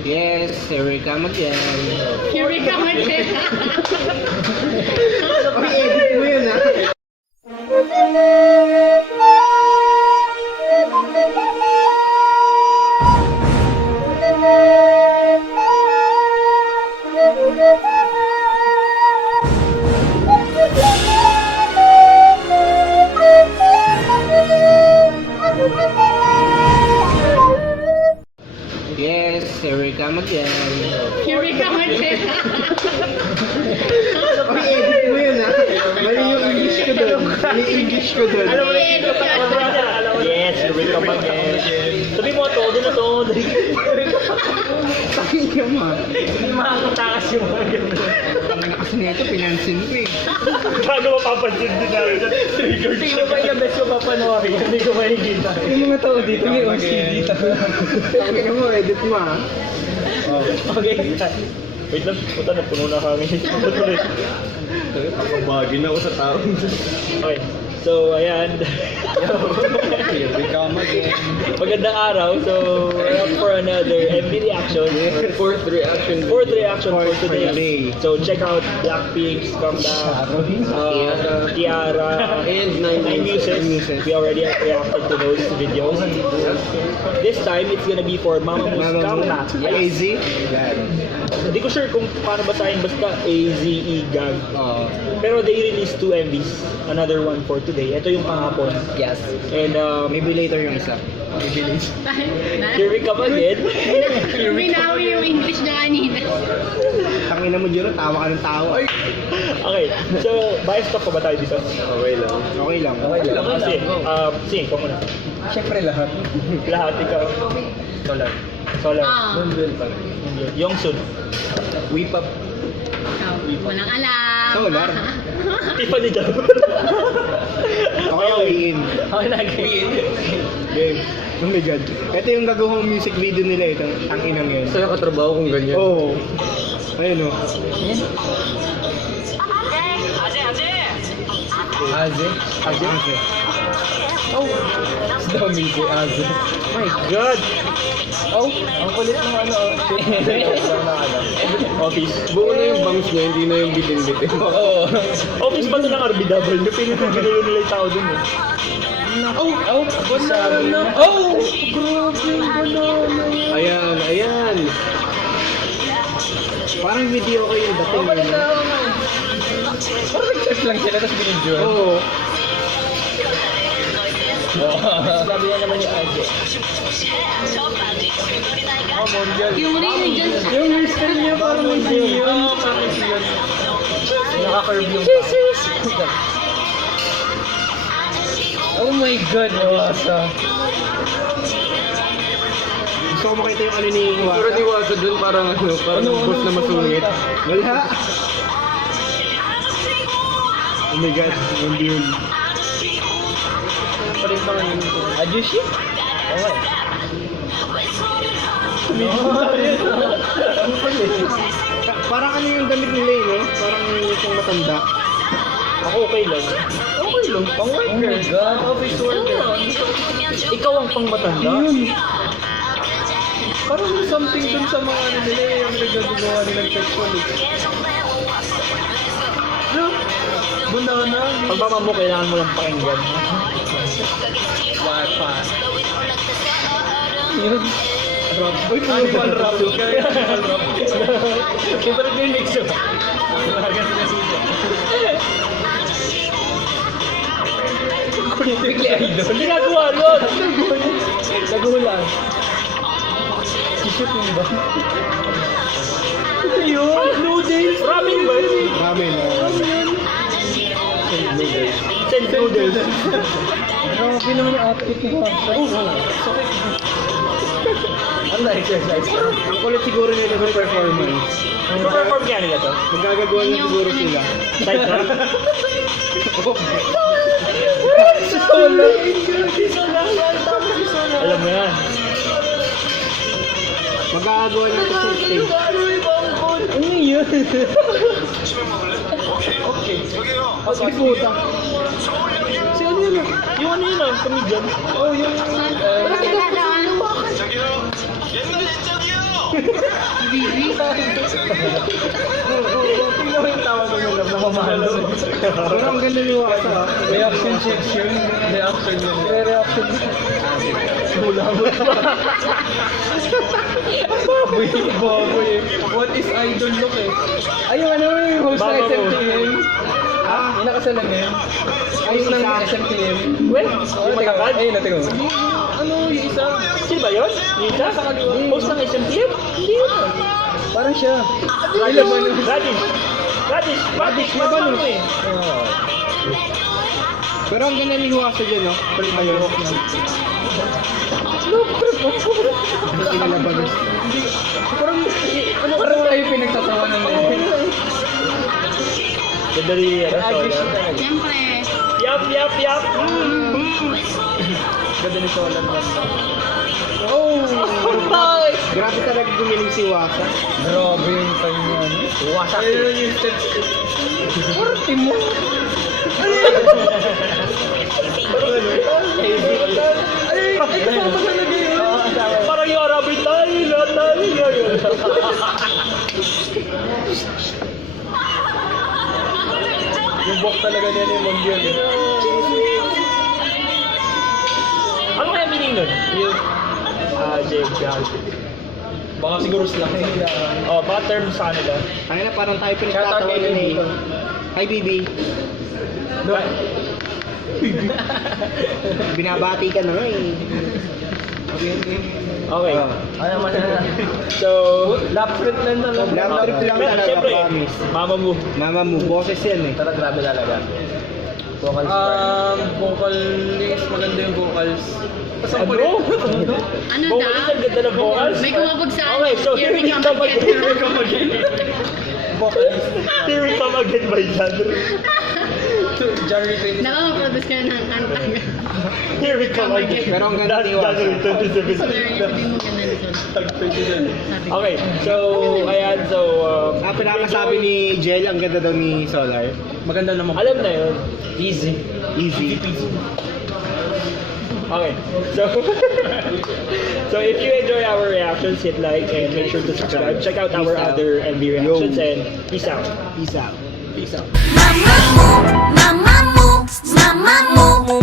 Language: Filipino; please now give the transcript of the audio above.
Yes, here we come again. Here we come again. Okay, edit mo yun ah. Yes, here we come again. Here we come again. Okay, edit mo yun ah. Mali yung English ko doon. Mali English ko doon. Alam mo na yung yes, here we come again. Sabi mo, todo na to. Takin ka mo ah. Hindi makakatakas yung mga ganun. Ang kasi nito, pinansin ko eh. Bago mapapansin din namin. Hindi ko pa yung best ko papanoorin. Hindi ko makikita. Yung mga tao dito may OCD. Takin ka mo, edit mo ah. Okay. Wait lang, puta na puno na kami. Pagpabagin na ako sa tao. Okay. So, ayan. Here we come again. Magandang araw. So, we're up for another MV reaction. Fourth reaction. Fourth reaction for For today. today. So, check out Blackpink's comeback. Tiara. And Nine Muses. We already reacted to those videos. This time, it's gonna be for Mamamoo comeback. AZ? Yan. Hindi ko sure kung paano basahin, basta AZE Gag. Oo. Pero they released 2 MVs. Another one for today. Ito yung panghapon. Yes. And Maybe later yung isa. Maybe later. here we come again. Binawi yung English niya kanina. Tangina mo dyan, tawa ka ng tawa. Ay! Okay, so bias talk pa ba tayo dito? Okay lang. Okay lang. Kasi, sige, ikaw muna. Siyempre lahat. Lahat ikaw. Solar. Solar. Nandun pa rin. Yongsun. Whip up. Walang alam. Solar. Tiffany daw. Okay, win. Okay na, game. Game. Oh my God. Ito yung gagawang music video nila ito. Ang inang yun. Saan nakatrabaho kung ganyan? Oo. Ayun o. Aze? Aze. Oh! Dami si Aze. My God! Oh! Ang kulit ng ano, Office. Buo na yung bangs niya, hindi na yung bitin-bitin. Oo. Office ba ito ng RBW? Pinulo nila yung tao dun eh. Oh! Oh! Banana! Oh! Grabe! Banana! Ayan, ayan. Parang video ko yung dating. Parang nag-chat lang sila, tapos binidyo. Oo. Sabi niya naman yung Aze. Oh, Mondial. Yung ring ni John. Yung hairstyle niya parang may siyon. Oo, parang siyon. Naka-curve yung Oh my God! Wasa. Gusto ko makita yung ano ni Pero Wasa. ni Wasa dun parang ano, parang boss na masungit. Wala. Oh my God. Hindi yun. Parin pa nga yun. Ajushi? Okay. Parang ano yung damit nila eh, no? Parang yung matanda. Ako okay lang. Okay lang, pang white girl. Oh my God, office worker. Ikaw ang pang matanda. Parang may something dun sa mga ano nila yung nagagawa nilang sexual. No? Banana. Pag mama mo, kailangan mo lang pakinggan. What pa? Yun. Rap. Uy, Animal rap. Animal rap. Siyempre ko yung mix yun. Bigli idol. Hindi nagawa yun. Nagulang. Isip mo ba? Yun, noodles. Ramen ba? Ramen. Send noodles. Grabe naman yung outfit mo. Ano na exercise? Ang kulit siguro nila sa performance. Perform kaya nila to? Magagagawa na siguro sila. Side na? Alam mo yan. Magagagawa na ito sa stage. Ano yun? Okay. Ay, puta. Si ano yun ah? Yung ano yun ah? Comedian? Oh, yung... Bakit ka daan? 저기요, 옛날 옛적이요. Bibi. Tingnan mo yung tawa ko yung love na mamahalo. Pero ang ganda ni Wasa. ah. Reaction section. Reaction yun. Re-reaction. Sulabot pa. Baboy, baboy. What is idol look eh? Ay, yung ano yung host ng Bago mo. SMTM? Ah, Yung nakasalamin? ay, Host ng isa. SMTM? Well, Oh, yung teka, matakad. ayun, natin ko. Ano yung isa? Sino ba yun? Yung isa? Sa kaliwa. Host ng SMTM? Hindi yun. Parang siya. Radish. Radish, mabano eh. Pero ang ganda ni Wasa dyan, no? Ayun. Ang inilabas. Parang tayo pinagtatawanan nila. Ganda rin yan. Siyempre. Yap. Ganda ni Solan man. Oh! Grabe talaga gumiling si Wasa. Grabe yung kanya. Wasak. Ayun yung steps. Kurti mo. Ay, kasama talaga yun. Parang yung Arabic tayo. Yung buhok talaga niya ni Mondial eh. Ano kaya meaning nun? Yung... James. Baka siguro slang nila. Oh, baka term sa kanila. Kanina parang tayo pinagtatawanan eh. Hi, Bibi. Binabati ka na nga eh. Okay. Ano man na. So... Lap trip lang talaga. Lap trip lang Pero talaga, syempre, promise. mama mo. Mama mo, boses yan eh. Talaga grabe talaga. Vocals. Vocalist, maganda yung vocals. Basta ang kulit. Ano Vocals, ang daw? ganda ng vocals. May kumabog sa Okay, so Here we come again. Vocalist. Here we come again by genre. January 27. Nakaka-produce ka ng kanta. Here we come again. Pero ang ganda ni Wasa. January 27. Sabi mo ganda nito. Tag 27. Sabi ko. Okay, so, ayan, so, Pinakasabi ni Jel, ang ganda daw ni Solar. Maganda naman. alam na yun. Easy. Easy. Okay, so, so if you enjoy our reactions, hit like and make sure to subscribe. Check out our Peace out. other MV reactions Yo. and peace out. Peace out. Peace out. Mamamoo, mamamoo, mamamoo,